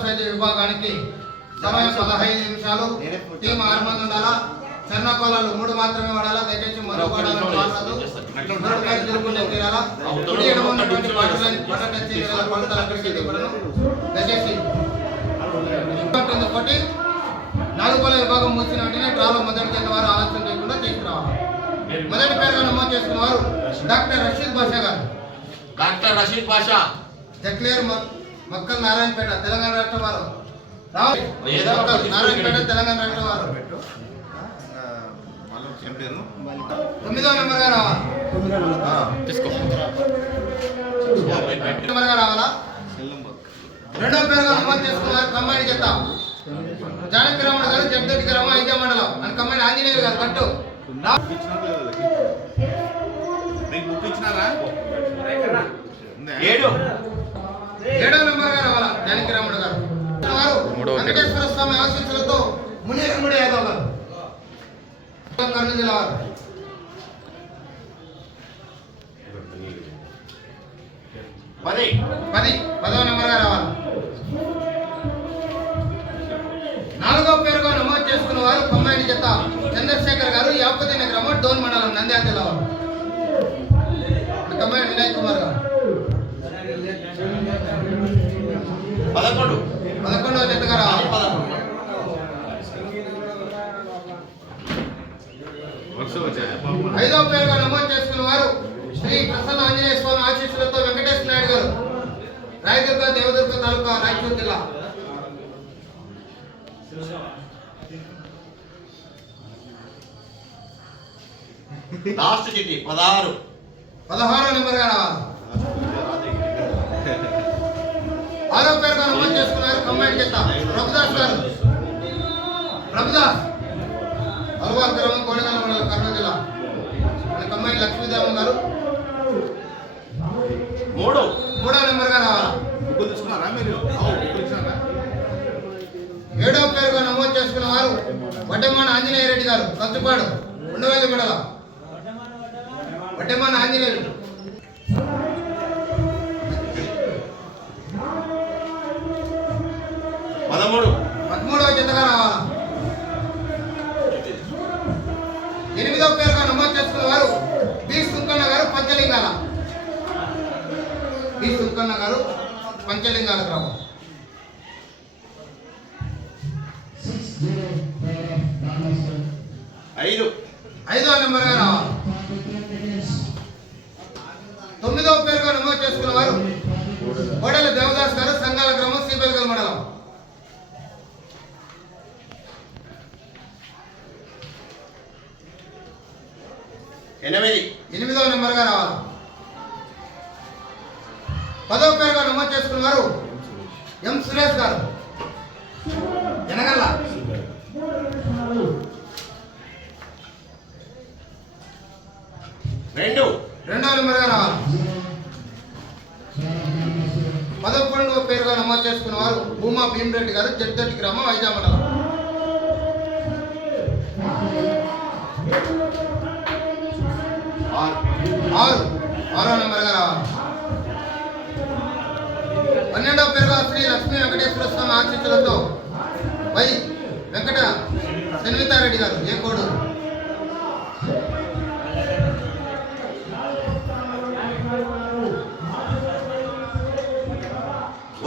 Size విభాగానికి సమయం పదహైదు నిమిషాలు టీం ఆరు మంది ఉండాలా చిన్న కోలాలు మూడు మాత్రమే వాడాలా దయచేసి మరో కోలాలను వాడరాదు మూడు పేరు తిరుగుండే తీరాలా కుడి ఎడమ ఉన్నటువంటి బాటలను బట్ట టచ్ చేయాలా కొలతలు అక్కడికి దిగబడను దయచేసి ఒకటి నాలుగు కోల విభాగం మూసిన వెంటనే డ్రాలో మొదటి చేత వారు ఆలస్యం చేయకుండా తీసుకురావాలి మొదటి పేరుగా నమోదు చేసుకున్న వారు డాక్టర్ రషీద్ బాషా గారు డాక్టర్ రషీద్ మ- మక్కల్ నారాయణపేట తెలంగాణ రాష్ట్రం వారు. నారాయణపేట తెలంగాణ రాష్ట్రం వారు. తొమ్మిదో నెంబర్గా రావాలి? రావాలా? రెండో పేరుగా నమోదు చేసుకున్న వారు కమ్మాయి జత జానకి రమణ గారు జగదొడ్డి గ్రామ ఐజా మండలం. అని కమ్మాయి ఆంజనేయులు గారు కట్టు. ఏడో. కర్నూలు జిల్లా పది పది పదవ నెంబర్గా రావాలి. నాలుగో పేరుగా నమోదు చేసుకున్న వారు కొమ్మాయిని జత. చంద్రశేఖర్ గారు యాపతిన గ్రామం డోన్ మండలం నంద్యాల జిల్లా వారు. కమ్మాయి వినయ్ కుమార్ గారు. పదకొండు పదకొండవ జతగా రావాలి. ఐదవ పేరుగా నమోదు చేసుకున్న వారు శ్రీ ప్రసన్న ఆంజనేయ స్వామి ఆశీస్సులతో వెంకటేశ్వర నాయుడు గారు రాయదుర్గ దేవదుర్గ తాలూకా రాయచూర్ జిల్లా. లాస్ట్ చిట్టి పదహారు. పదహారో నెంబర్గా ఆరో పేరుగా నమోదు చేసుకున్నారు కమ్మాయి చేత ప్రభుదాస్ గారు. ప్రభుదాస్ అల్వాల్ గ్రామం కోడిగల్ల లక్ష్మీదేవం గారు మూడు. మూడో నెంబర్గా తీసుకున్నారా మీరు? ఇచ్చినారా ఏడో పేరుగా నమోదు చేసుకున్న వారు వడ్డెమాన ఆంజనేయ రెడ్డి గారు కత్తుపాడు ఉండవేది మండలం. వడ్డెమాన ఆంజనేయుడు పదమూడు. పదమూడవ జతగా గారు పంచలింగాల బి సుంకన్న గారు పంచలింగాల గ్రామం ఐదు. ఐదవ నెంబర్గా రావాలి. ఎనిమిది. ఎనిమిదవ నెంబర్గా రావాలి. పదవ పేరుగా నమోదు చేసుకున్న వారు ఎం సురేష్ గారు. జనగల్ల రెండు. రెండవ నెంబర్గా రావాలి. పదకొండవ పేరుగా నమోదు చేసుకున్న వారు భూమా భీమరెడ్డి గారు జడ్దట్టి గ్రామం వైజా మండలం ఆరు ఆరు నెంబర్గా రావాలి పన్నెండవ పేరుగా శ్రీ లక్ష్మీ వెంకటేశ్వర స్వామి ఆశీస్సులతో వై వెంకట సెన్వితారెడ్డి గారు ఏ కోడు?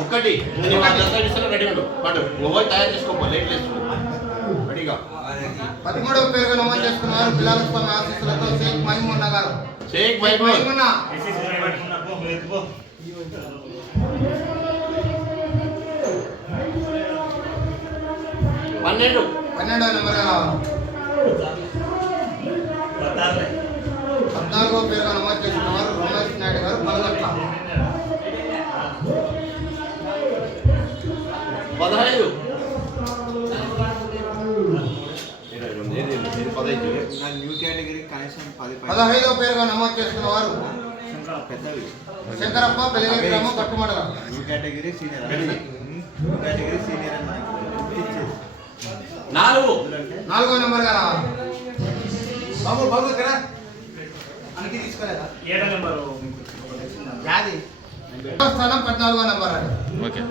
ఒకటి. రెడీ ఉండు. పడు నువ్వు తయారు చేసుకోపో లేట్ లేదు రెడీగా. పదమూడవ పేరుగా నమోదు చేసుకున్న వారు బిలాల స్వామి ఆశీస్సులతో షేక్ మహిమున్నా గారు షేక్ మహిమున్నా పన్నెండు. పన్నెండవ రావాలి. పద్నాలుగో పేరుగా నమోదు చేసుకున్న వారు రమేష్ నాయుడు గారు పదహైదు పదహైదు. పదహైదో పేరుగా నమోదు చేసుకున్న వారు పెద్దవి. శంకరప్ప పెళ్ళి గ్రామం కట్టుమండలం. న్యూ కేటగిరీ సీనియర్ పెద్దది. న్యూ కేటగిరీ సీనియర్ అన్న. నాలుగు. నాలుగో నెంబర్గా రావాలి బాబు బాబు ఇక్కడ. అనికి తీసుకోలేదా? ఏడో నెంబరు. యాది. స్థానం పద్నాలుగో నెంబర్ అండి ఓకే.